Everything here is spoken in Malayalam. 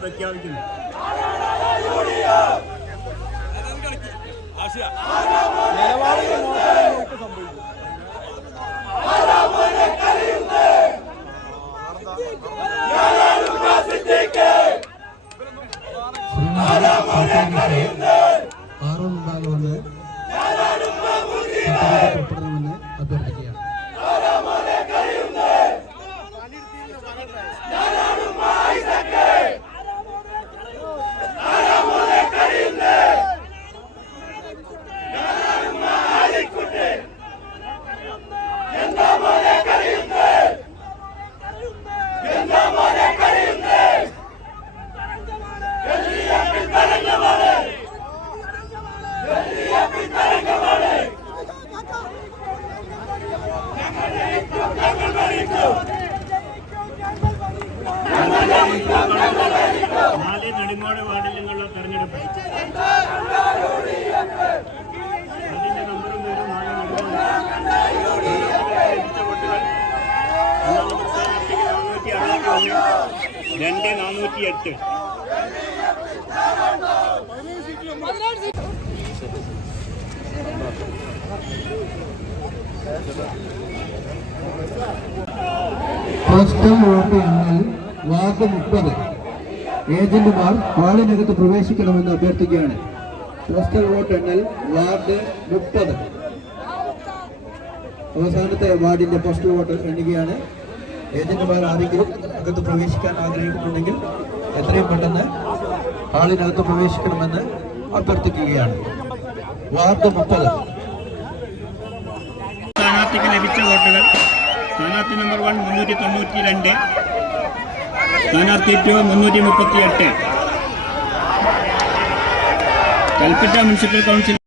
പ്രഖ്യാപിക്കുന്നു. ആറുണ്ടാകുമെന്ന് ഉൾപ്പെടുത്തണമെന്ന് അഭ്യർത്ഥിക്കുകയാണ്. നാല് നെടുങ്ങോട് വാർഡിൽ നിന്നുള്ള തെരഞ്ഞെടുപ്പ് അതിന്റെ നമ്പർ 468 പോസ്റ്റൽ വോട്ട് എണ്ണൽ വാർഡ് 30. ഏജന്റുമാർ ഹാളിനകത്ത് പ്രവേശിക്കണമെന്ന് അഭ്യർത്ഥിക്കുകയാണ്. പോസ്റ്റൽ വോട്ട് എണ്ണൽ വാർഡ് 30. അവസാനത്തെ വാർഡിന്റെ പോസ്റ്റൽ വോട്ട് എണ്ണുകയാണ്. ഏജന്റുമാർ ആരെങ്കിലും അകത്ത് പ്രവേശിക്കാൻ ആഗ്രഹിക്കുന്നുണ്ടെങ്കിൽ എത്രയും പെട്ടെന്ന് ഹാളിനകത്ത് പ്രവേശിക്കണമെന്ന് അഭ്യർത്ഥിക്കുകയാണ്. വാർഡ് 30. സ്ഥാനാർത്ഥിക്ക് ലഭിച്ച വോട്ടുകൾ: സ്ഥാനാർത്ഥി നമ്പർ 1 392, സ്ഥാനാർത്ഥി 2 338. Kalpetta municipal council